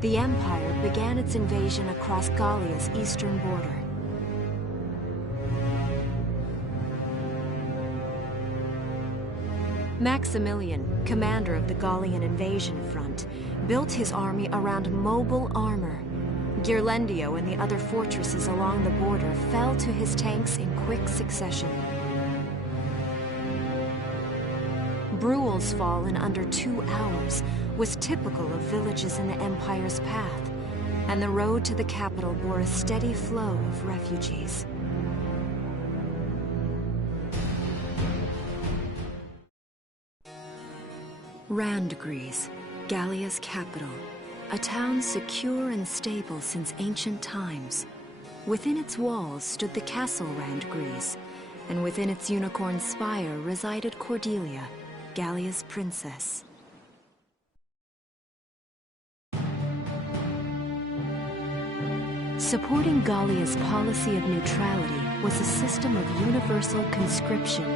the Empire began its invasion across Gallia's eastern border. Maximilian, commander of the Gallian invasion front, built his army around mobile armor. Ghirlandaio and the other fortresses along the border fell to his tanks in quick succession. Bruhl's fall in under 2 hours was typical of villages in the Empire's path, and the road to the capital bore a steady flow of refugees. Randgries, Gallia's capital, a town secure and stable since ancient times. Within its walls stood the castle Randgries, and within its unicorn spire resided Cordelia, Gallia's princess. Supporting Gallia's policy of neutrality was a system of universal conscription.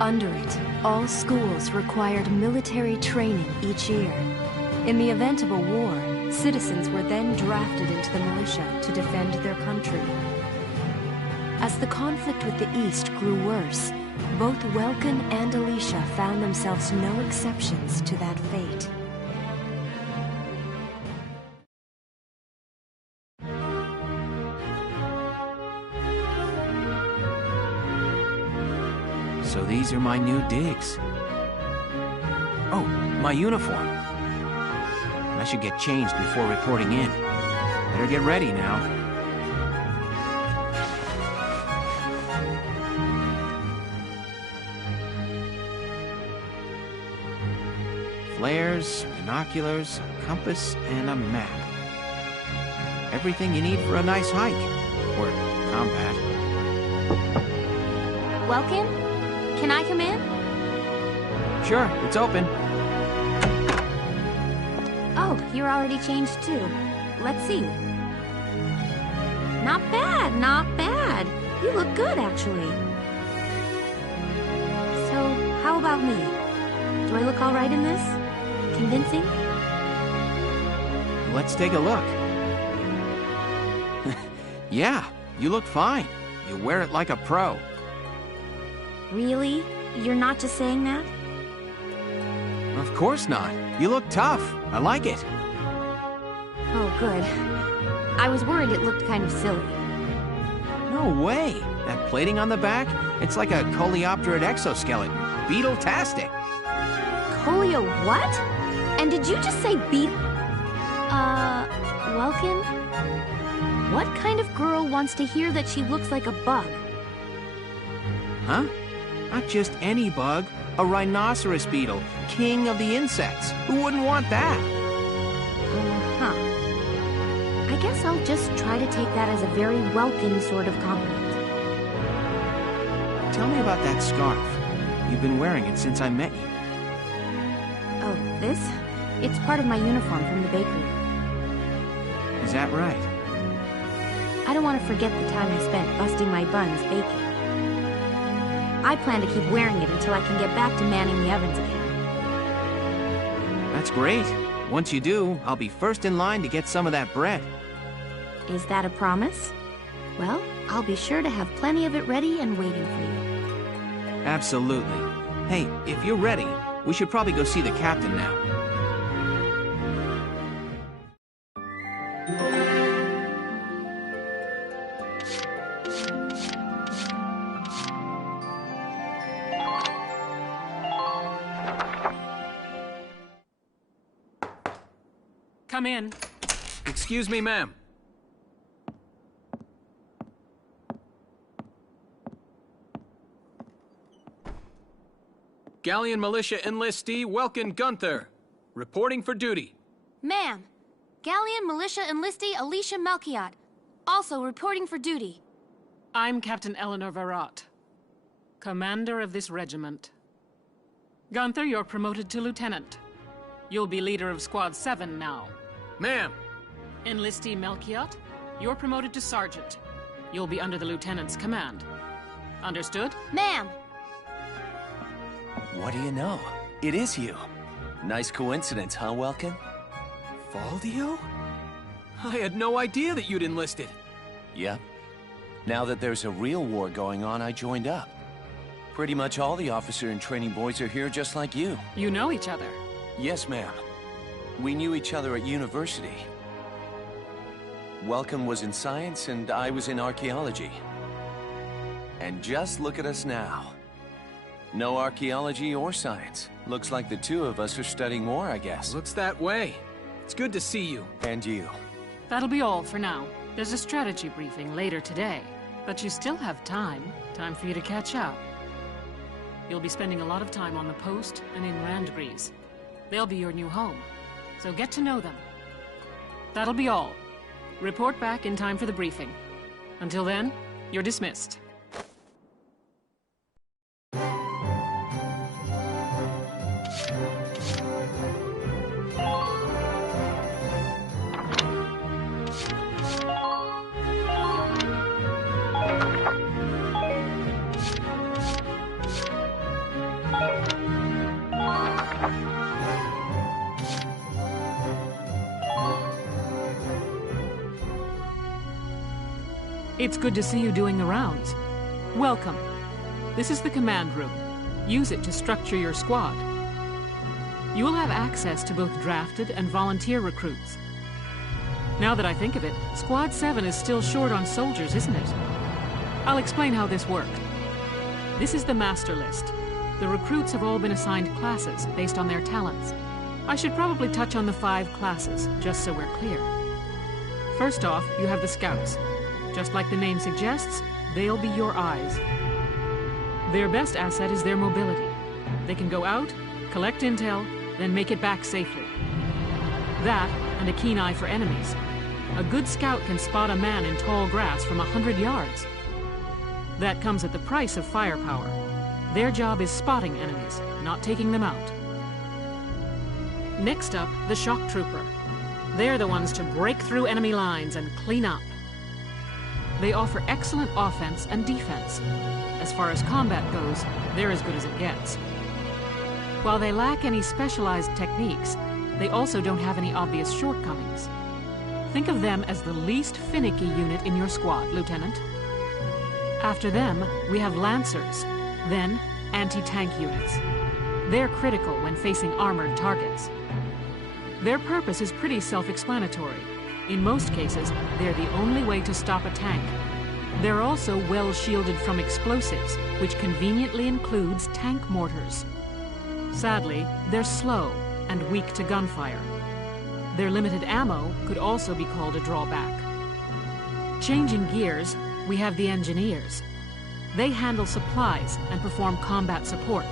Under it, all schools required military training each year. In the event of a war, citizens were then drafted into the militia to defend their country. As the conflict with the East grew worse, both Welkin and Alicia found themselves no exceptions to that fate. So these are my new digs. Oh, my uniform. I should get changed before reporting in. Better get ready now. Flares, binoculars, a compass, and a map. Everything you need for a nice hike. Or combat. Welkin? Can I come in? Sure, it's open. Oh, you're already changed too. Let's see. Not bad, not bad. You look good, actually. So, how about me? Do I look all right in this? Convincing? Let's take a look. Yeah, you look fine. You wear it like a pro. Really? You're not just saying that? Of course not. You look tough. I like it. Oh, good. I was worried it looked kind of silly. No way. That plating on the back, it's like a coleopterate exoskeleton. Beetle-tastic. Colio what? And did you just say Welkin? What kind of girl wants to hear that she looks like a bug? Huh? Not just any bug. A rhinoceros beetle, king of the insects. Who wouldn't want that? I guess I'll just try to take that as a very Welkin sort of compliment. Tell me about that scarf. You've been wearing it since I met you. Oh, this? It's part of my uniform from the bakery. Is that right? I don't want to forget the time I spent busting my buns baking. I plan to keep wearing it until I can get back to manning the ovens again. That's great. Once you do, I'll be first in line to get some of that bread. Is that a promise? Well, I'll be sure to have plenty of it ready and waiting for you. Absolutely. Hey, if you're ready, we should probably go see the captain now. Come in. Excuse me, ma'am. Gallian Militia enlistee Welkin Gunther, reporting for duty. Ma'am, Gallian Militia enlistee Alicia Melchiot, also reporting for duty. I'm Captain Eleanor Varrot, commander of this regiment. Gunther, you're promoted to lieutenant. You'll be leader of Squad 7 now. Ma'am. Enlistee Melchiot, you're promoted to sergeant. You'll be under the lieutenant's command. Understood? Ma'am. What do you know? It is you. Nice coincidence, huh, Welkin? Baldio? I had no idea that you'd enlisted. Yep. Now that there's a real war going on, I joined up. Pretty much all the officer and training boys are here just like you. You know each other. Yes, ma'am. We knew each other at university. Welcome was in science and I was in archaeology. And just look at us now. No archaeology or science. Looks like the two of us are studying war, I guess. Looks that way. It's good to see you. And you. That'll be all for now. There's a strategy briefing later today, but you still have time for you to catch up. You'll be spending a lot of time on the post and in Randbreeze. They'll be your new home, so get to know them. That'll be all. Report back in time for the briefing. Until then, you're dismissed. It's good to see you doing the rounds. Welcome. This is the command room. Use it to structure your squad. You will have access to both drafted and volunteer recruits. Now that I think of it, Squad 7 is still short on soldiers, isn't it? I'll explain how this worked. This is the master list. The recruits have all been assigned classes based on their talents. I should probably touch on the 5 classes, just so we're clear. First off, you have the scouts. Just like the name suggests, they'll be your eyes. Their best asset is their mobility. They can go out, collect intel, then make it back safely. That, and a keen eye for enemies. A good scout can spot a man in tall grass from 100 yards. That comes at the price of firepower. Their job is spotting enemies, not taking them out. Next up, the shock trooper. They're the ones to break through enemy lines and clean up. They offer excellent offense and defense. As far as combat goes, they're as good as it gets. While they lack any specialized techniques, they also don't have any obvious shortcomings. Think of them as the least finicky unit in your squad, Lieutenant. After them, we have Lancers, then anti-tank units. They're critical when facing armored targets. Their purpose is pretty self-explanatory. In most cases, they're the only way to stop a tank. They're also well shielded from explosives, which conveniently includes tank mortars. Sadly, they're slow and weak to gunfire. Their limited ammo could also be called a drawback. Changing gears, we have the engineers. They handle supplies and perform combat support.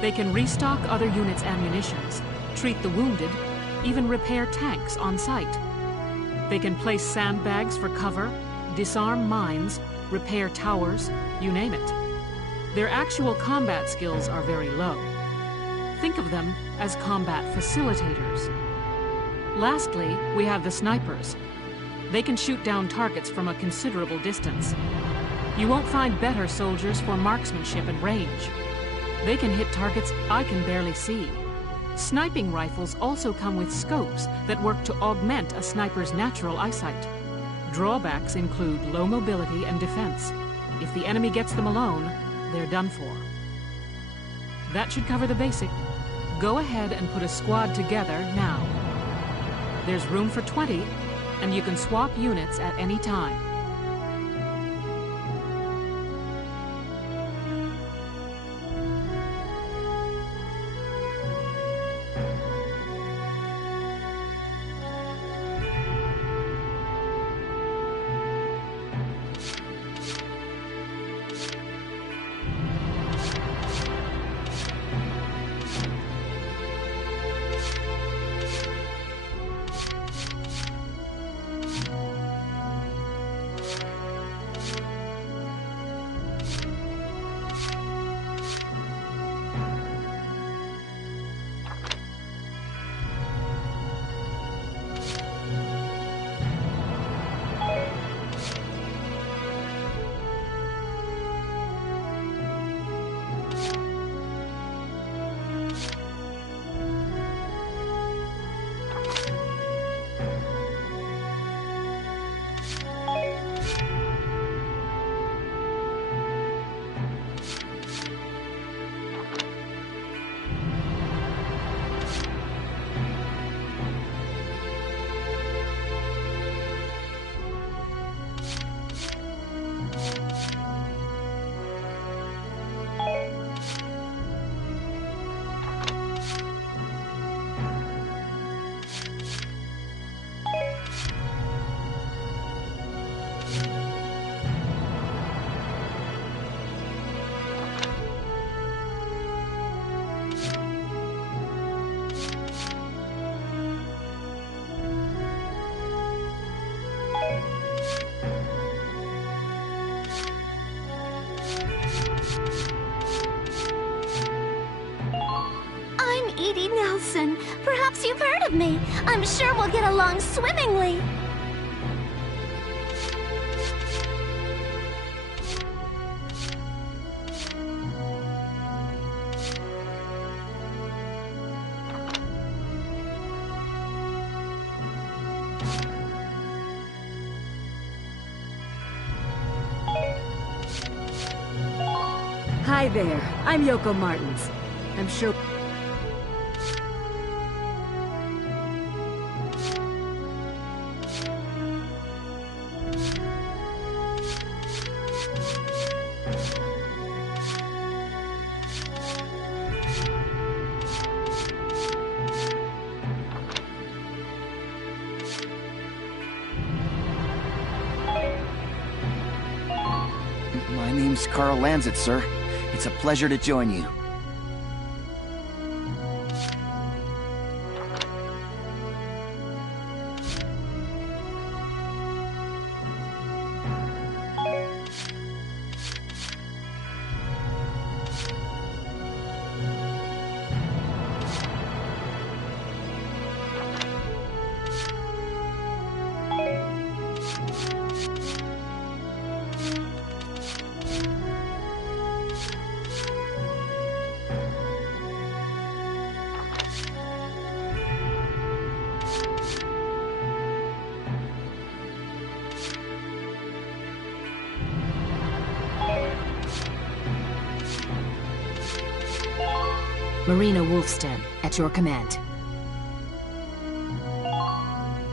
They can restock other units' ammunitions, treat the wounded, even repair tanks on site. They can place sandbags for cover, disarm mines, repair towers, you name it. Their actual combat skills are very low. Think of them as combat facilitators. Lastly, we have the snipers. They can shoot down targets from a considerable distance. You won't find better soldiers for marksmanship and range. They can hit targets I can barely see. Sniping rifles also come with scopes that work to augment a sniper's natural eyesight. Drawbacks include low mobility and defense. If the enemy gets them alone, they're done for. That should cover the basic. Go ahead and put a squad together now. There's room for 20, and you can swap units at any time. of me. I'm sure we'll get along swimmingly. Hi there, I'm Yoko Martins. I'm sure... My name's Carl Lanzit, sir. It's a pleasure to join you. Marina Wolfstan, at your command.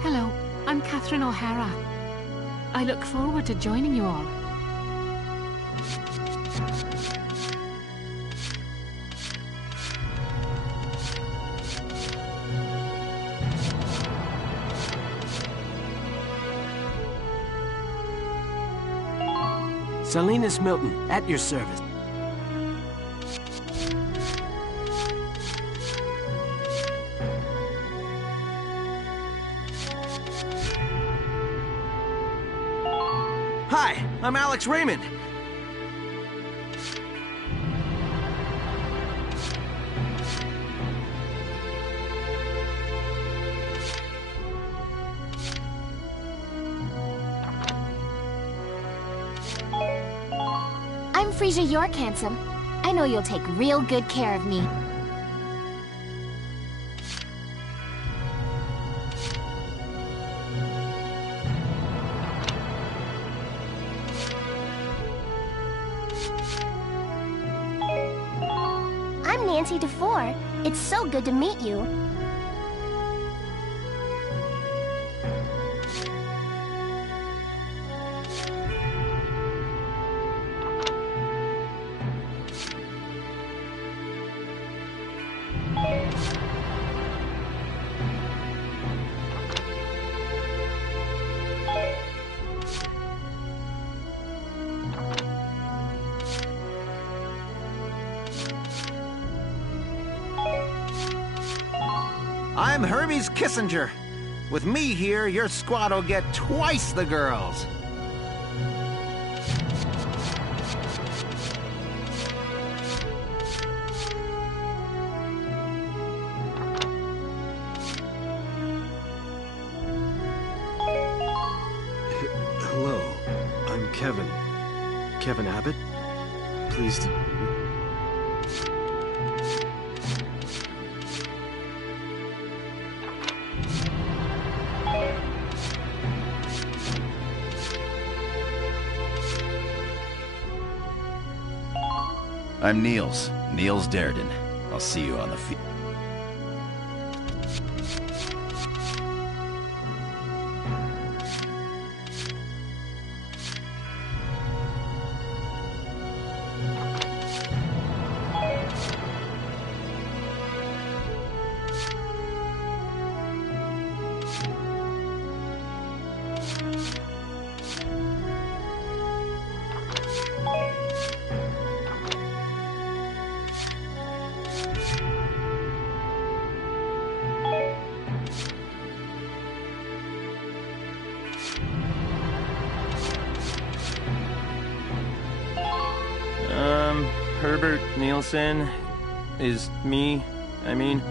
Hello, I'm Catherine O'Hara. I look forward to joining you all. Salinas Milton, at your service. Hi, I'm Alex Raymond. I'm Frisia York, handsome. I know you'll take real good care of me. I'm Nancy DeFore. It's so good to meet you. I'm Hermes Kissinger. With me here, your squad will get twice the girls. Hello, I'm Kevin. Kevin Abbott? Pleased to... I'm Niels Darden. I'll see you on the field. Herbert Nielsen is me, I mean.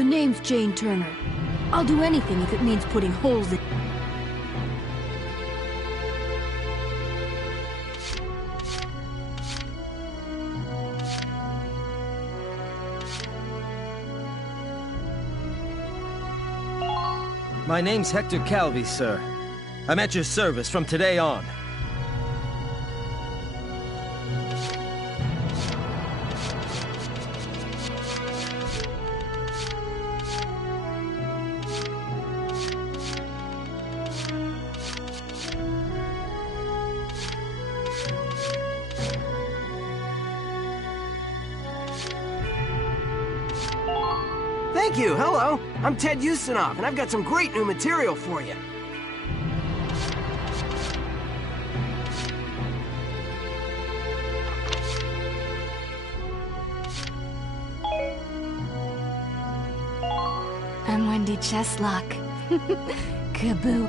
The name's Jane Turner. I'll do anything if it means putting holes in... My name's Hector Calvi, sir. I'm at your service from today on. Thank you, hello. I'm Ted Ustinov, and I've got some great new material for you. I'm Wendy Cheslock. Kaboo.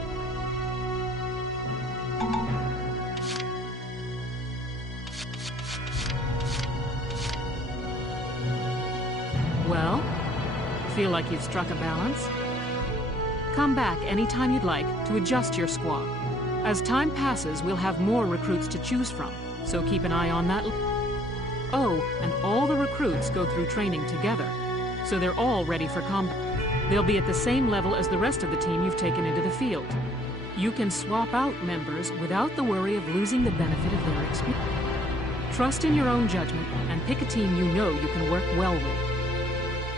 Well? Feel like you've struck a balance? Come back anytime you'd like to adjust your squad. As time passes, we'll have more recruits to choose from, so keep an eye on that. Oh, and all the recruits go through training together, so they're all ready for combat. They'll be at the same level as the rest of the team you've taken into the field. You can swap out members without the worry of losing the benefit of their experience. Trust in your own judgment and pick a team you know you can work well with.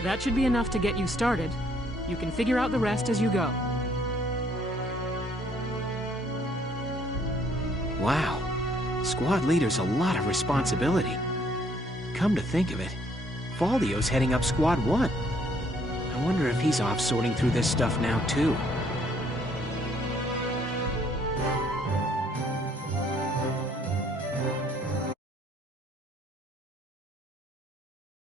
That should be enough to get you started. You can figure out the rest as you go. Wow. Squad leader's a lot of responsibility. Come to think of it, Faldio's heading up Squad 1. I wonder if he's off sorting through this stuff now, too.